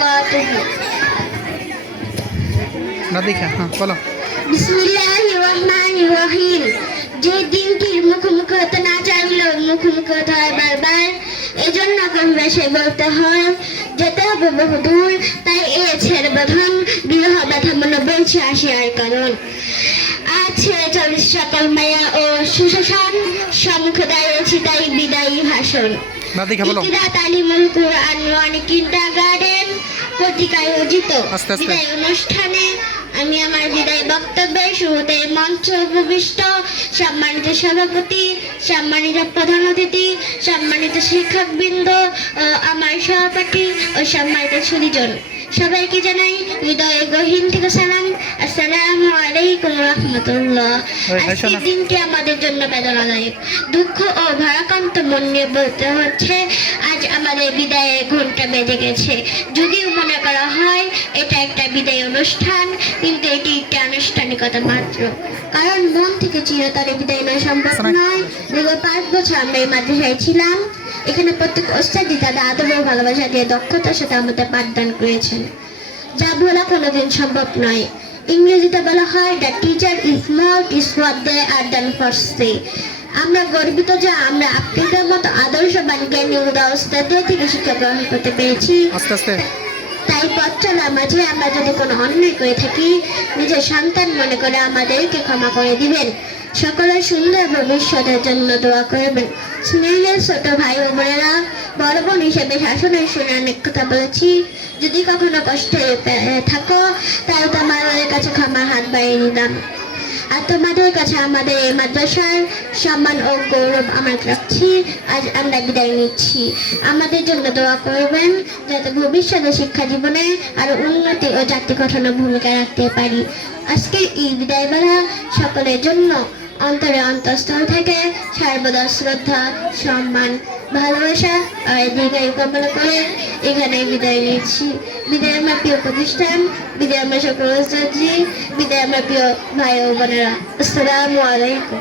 বারাকাতুহু। রাধিকা, হ্যাঁ বলো। বিসমিল্লাহির রহমানির রহিম। যে দিনটির মুখোমুখি হতে না চাইলেও মুখোমুখি হতে হয় বারবার, এজন্য কম বেশি বলতে হয়, যেতে হবে বহুদূর, তাই এ ছেড়ে বাঁধন, বিরহ ব্যথা মনে বলছে আসিয়ার কারণ। আজ ছেড়ে চল্লিশ সকল মায়া ও সুশাসন, সম্মুখে দাঁড়িয়েছি তাই বিদায়ী ভাষণ। রাধিকা বলো। ইকরা তালিমুল কুরআন ওয়ান কিন্ডারগার্টেন কর্তৃক আয়োজিত আস্তে আস্তে। বিদায় অনুষ্ঠানে আমি আমার বিদায় বক্তব্যের শুরুতে মঞ্চ উপবিষ্ট সম্মানিত সভাপতি, সম্মানিত প্রধান অতিথি, সম্মানিত শিক্ষকবৃন্দ, আমার সহপাঠী ও সম্মানিত সুধীজন, সবাইকে জানাই হৃদয় গহীন থেকে সালাম। আসসালামু আলাইকুম রহমতুল্লাহ। আজকের দিনটি আমাদের জন্য বেদনাদায়ক, দুঃখ ও ভারাক্রান্ত মন নিয়ে বলতে হচ্ছে, আজ আমাদের বিদায়ের ঘন্টা বেজে গেছে। যদিও মনে করা হয় এটা একটা বিদায় অনুষ্ঠান, কিন্তু এটি একটা আনুষ্ঠানিকতা মাত্র, কারণ মন থেকে চিরতরে বিদায় নেওয়া সম্ভব নয়। দীর্ঘ 5 বছর আমরা এই মাদ্রাসায় ছিলাম। এখানে প্রত্যেক ওস্তাদই তাদের আদর ও ভালোবাসা দিয়ে দক্ষতার সাথে আমাদের পাঠদান করেছেন, যা ভোলা কোনোদিন সম্ভব নয়। ইংরেজিতে বলা হয়, the teacher is not is what they are than first say. আমরা গর্বিত যে আমরা আপনাদের মতো আদর্শবান জ্ঞানী ওস্তাদদের থেকে শিক্ষা গ্রহণ করতে পেরেছি। আস্তে আস্তে। তাই পথ চলার মাঝে আমরা যদি কোনো অন্যায় করে থাকি, নিজের সন্তান মনে করে আমাদেরকে ক্ষমা করে দিবেন। সকলের সুন্দর ভবিষ্যতের জন্য দোয়া করবেন। স্নেহের ছোট ভাই ও বোনেরা, বড় বোন হিসেবে শাসনের শুনে অনেক কথা বলেছি। যদি কখনো কষ্টে থাকো, তাহলে তোমাদের কাছে ক্ষমার হাত বাড়িয়ে দিলাম। আর তোমাদের কাছে আমাদের এই মাদ্রাসার সম্মান ও গৌরব আমরা রাখছি। আজ আমরা বিদায় নিচ্ছি। আমাদের জন্য দোয়া করবেন যাতে ভবিষ্যতে শিক্ষা জীবনে আরো উন্নতি ও জাতি গঠনের ভূমিকা রাখতে পারি। আজকের এই বিদায় বেলা সকলের জন্য অন্তরে অন্তঃস্থল থেকে সর্বদা শ্রদ্ধা, সম্মান, ভালোবাসা আর দীর্ঘায়ু কামনা করে এখানে বিদায় নিচ্ছি। বিদায় আমার প্রিয় প্রতিষ্ঠান, বিদায় আমার সকল ওস্তাদজি, বিদায় আমার প্রিয় ভাই ও বোনেরা। আসসালামু আলাইকুম।